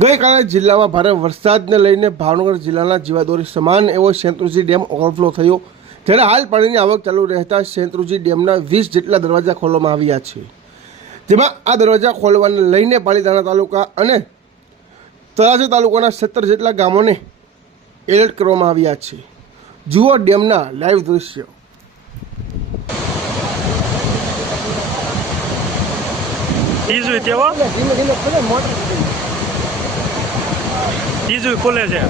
ગઈકાલે જિલ્લામાં ભારે વરસાદને લઈને ભાવનગર જિલ્લાના જીવાદોરી સમાન એવો શેત્રુજી ડેમ ઓવરફ્લો થયો. જ્યારે હાલ પાણીની આવક ચાલુ રહેતા શેત્રુજી ડેમના વીસ જેટલા દરવાજા ખોલવામાં આવ્યા છે. જેમાં આ દરવાજા ખોલવાને લઈને પાલીતાણા તાલુકા અને તળાજા તાલુકાના સત્તર જેટલા ગામોને એલર્ટ કરવામાં આવ્યા છે. જુઓ ડેમના લાઈવ દૃશ્યો ધીમે તેવો ત્રીજું ખુલે છે.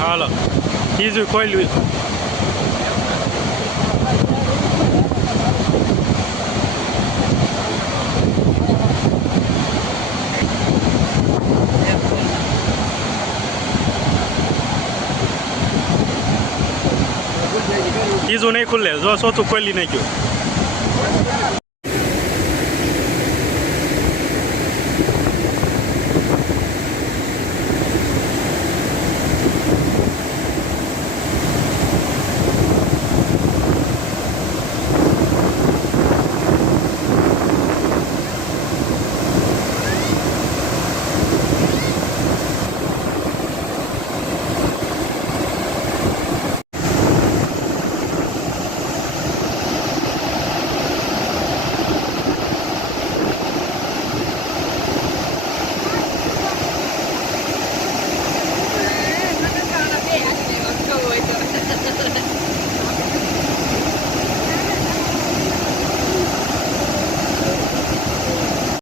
હાલો ત્રીજું ખોલ્યું ત્રીજું નહીં ખુલે જો ચોથું ખોલી નાખ્યું.